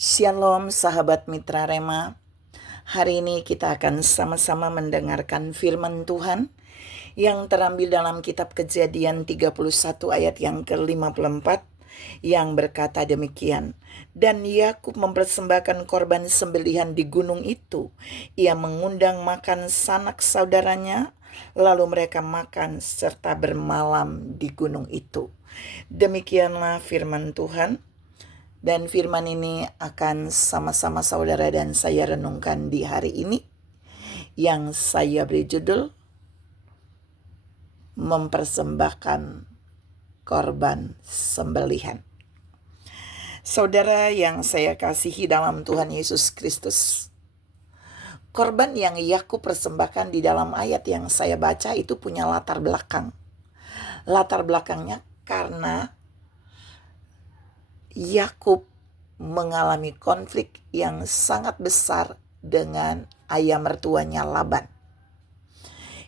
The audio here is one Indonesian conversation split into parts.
Shalom sahabat Mitra Rema. Hari ini kita akan sama-sama mendengarkan firman Tuhan yang terambil dalam kitab Kejadian 31 ayat yang ke-54 yang berkata demikian. Dan Yakub mempersembahkan korban sembelihan di gunung itu. Ia mengundang makan sanak saudaranya, lalu mereka makan serta bermalam di gunung itu. Demikianlah firman Tuhan. Dan firman ini akan sama-sama saudara dan saya renungkan di hari ini, yang saya beri judul mempersembahkan korban sembelihan. Saudara yang saya kasihi dalam Tuhan Yesus Kristus, korban yang Yakub persembahkan di dalam ayat yang saya baca itu punya latar belakang. Latar belakangnya karena Yakub mengalami konflik yang sangat besar dengan ayah mertuanya Laban.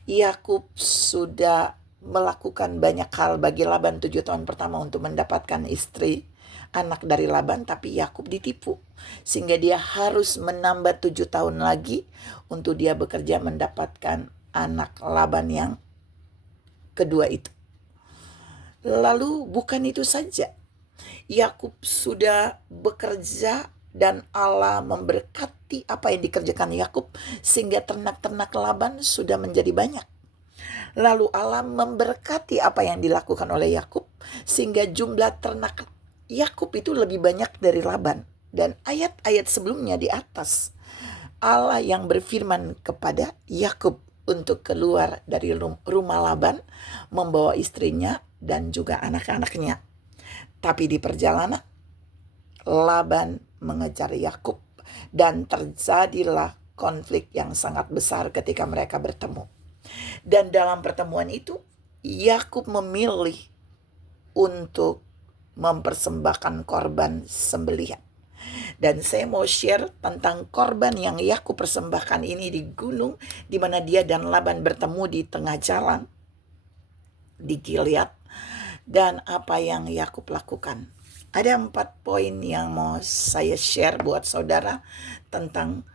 Yakub sudah melakukan banyak hal bagi Laban 7 tahun pertama untuk mendapatkan istri, anak dari Laban, tapi Yakub ditipu. Sehingga dia harus menambah 7 tahun lagi untuk dia bekerja mendapatkan anak Laban yang kedua itu. Lalu bukan itu saja. Yakub sudah bekerja dan Allah memberkati apa yang dikerjakan Yakub sehingga ternak-ternak Laban sudah menjadi banyak. Lalu Allah memberkati apa yang dilakukan oleh Yakub sehingga jumlah ternak Yakub itu lebih banyak dari Laban. Dan ayat-ayat sebelumnya di atas, Allah yang berfirman kepada Yakub untuk keluar dari rumah Laban membawa istrinya dan juga anak-anaknya. Tapi di perjalanan, Laban mengejar Yakub dan terjadilah konflik yang sangat besar ketika mereka bertemu. Dan dalam pertemuan itu, Yakub memilih untuk mempersembahkan korban sembelihan. Dan saya mau share tentang korban yang Yakub persembahkan ini di gunung, di mana dia dan Laban bertemu di tengah jalan di Gilead. Dan apa yang Yakub lakukan. Ada 4 poin yang mau saya share buat saudara tentang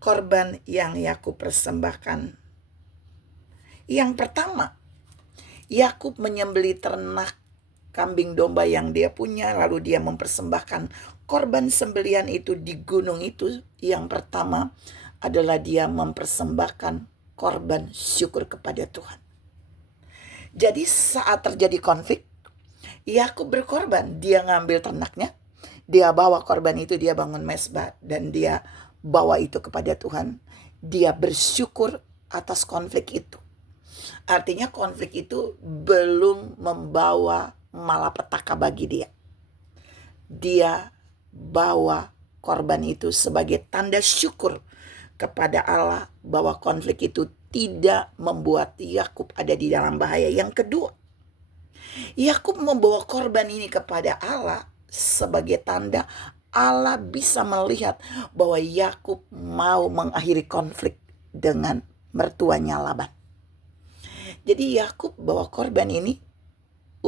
korban yang Yakub persembahkan. Yang pertama, Yakub menyembelih ternak kambing domba yang dia punya, lalu dia mempersembahkan korban sembelihan itu di gunung itu. Yang pertama adalah dia mempersembahkan korban syukur kepada Tuhan. Jadi saat terjadi konflik, Yakub berkorban. Dia ngambil ternaknya, dia bawa korban itu, dia bangun mezbah, dan dia bawa itu kepada Tuhan. Dia bersyukur atas konflik itu. Artinya konflik itu belum membawa malapetaka bagi dia. Dia bawa korban itu sebagai tanda syukur kepada Allah bahwa konflik itu tidak membuat Yakub ada di dalam bahaya. Yang kedua, Yakub membawa korban ini kepada Allah sebagai tanda Allah bisa melihat bahwa Yakub mau mengakhiri konflik dengan mertuanya Laban. Jadi Yakub bawa korban ini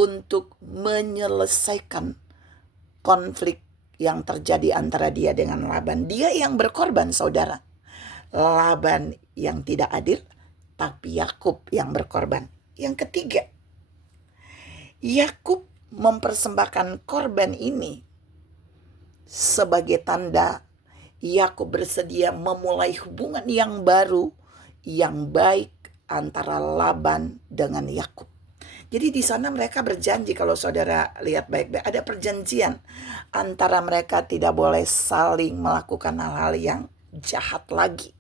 untuk menyelesaikan konflik yang terjadi antara dia dengan Laban. Dia yang berkorban, saudara. Laban yang tidak adil, tapi Yakub yang berkorban. Yang ketiga, Yakub mempersembahkan korban ini sebagai tanda Yakub bersedia memulai hubungan yang baru, yang baik antara Laban dengan Yakub. Jadi di sana mereka berjanji, kalau saudara lihat baik-baik, ada perjanjian antara mereka tidak boleh saling melakukan hal-hal yang jahat lagi.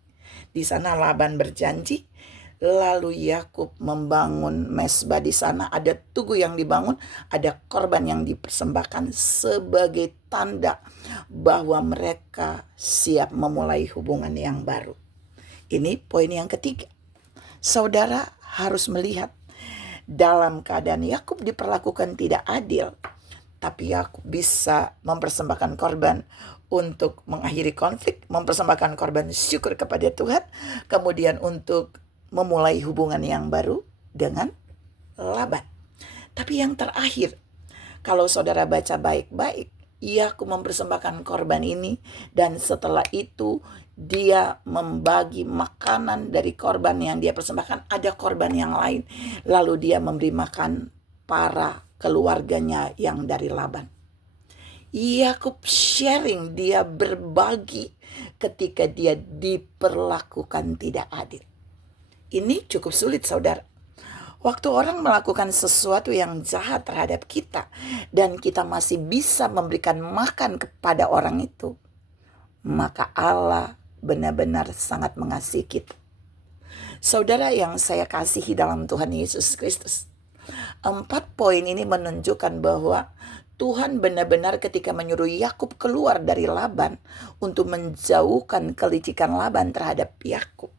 Di sana Laban berjanji, lalu Yakub membangun mezbah di sana. Ada tugu yang dibangun, ada korban yang dipersembahkan sebagai tanda bahwa mereka siap memulai hubungan yang baru. Ini poin yang ketiga. Saudara harus melihat dalam keadaan Yakub diperlakukan tidak adil, tapi Yakub bisa mempersembahkan korban untuk mengakhiri konflik, mempersembahkan korban syukur kepada Tuhan, kemudian untuk memulai hubungan yang baru dengan Laban. Tapi yang terakhir, kalau saudara baca baik-baik, Yakub mempersembahkan korban ini, dan setelah itu dia membagi makanan dari korban yang dia persembahkan. Ada korban yang lain, lalu dia memberi makan para keluarganya yang dari Laban. Yakub sharing, dia berbagi ketika dia diperlakukan tidak adil. Ini cukup sulit, saudara. Waktu orang melakukan sesuatu yang jahat terhadap kita dan kita masih bisa memberikan makan kepada orang itu, maka Allah benar-benar sangat mengasihi kita. Saudara yang saya kasihi dalam Tuhan Yesus Kristus, 4 poin ini menunjukkan bahwa Tuhan benar-benar ketika menyuruh Yakub keluar dari Laban untuk menjauhkan kelicikan Laban terhadap Yakub,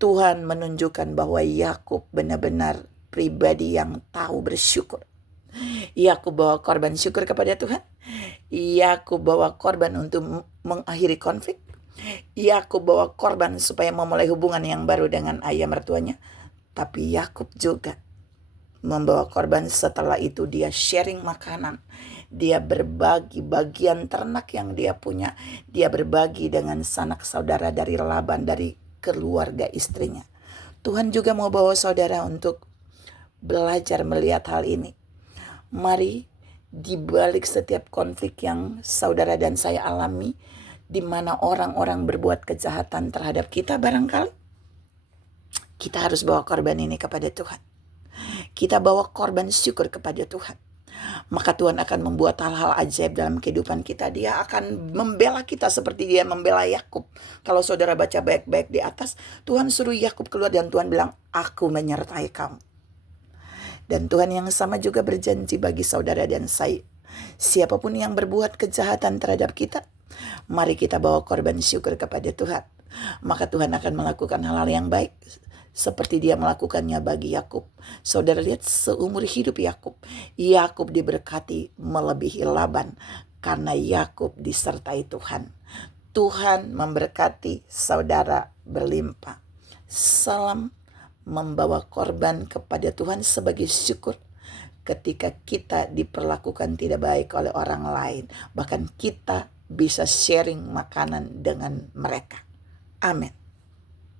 Tuhan menunjukkan bahwa Yakub benar-benar pribadi yang tahu bersyukur. Yakub bawa korban syukur kepada Tuhan. Yakub bawa korban untuk mengakhiri konflik. Yakub bawa korban supaya memulai hubungan yang baru dengan ayah mertuanya. Tapi Yakub juga membawa korban, setelah itu dia sharing makanan. Dia berbagi bagian ternak yang dia punya. Dia berbagi dengan sanak saudara dari Laban, dari keluarga istrinya. Tuhan juga mau bawa saudara untuk belajar melihat hal ini. Mari, di balik setiap konflik yang saudara dan saya alami, di mana orang-orang berbuat kejahatan terhadap kita, barangkali kita harus bawa korban ini kepada Tuhan. Kita bawa korban syukur kepada Tuhan. Maka Tuhan akan membuat hal-hal ajaib dalam kehidupan kita. Dia akan membela kita seperti dia membela Yakub. Kalau saudara baca baik-baik di atas, Tuhan suruh Yakub keluar dan Tuhan bilang, aku menyertai kamu. Dan Tuhan yang sama juga berjanji bagi saudara dan saya. Siapapun yang berbuat kejahatan terhadap kita, mari kita bawa korban syukur kepada Tuhan. Maka Tuhan akan melakukan hal-hal yang baik, seperti dia melakukannya bagi Yakub. Saudara lihat, seumur hidup Yakub diberkati melebihi Laban karena Yakub disertai Tuhan. Tuhan memberkati saudara berlimpah. Salam membawa korban kepada Tuhan sebagai syukur ketika kita diperlakukan tidak baik oleh orang lain. Bahkan kita bisa sharing makanan dengan mereka. Amin.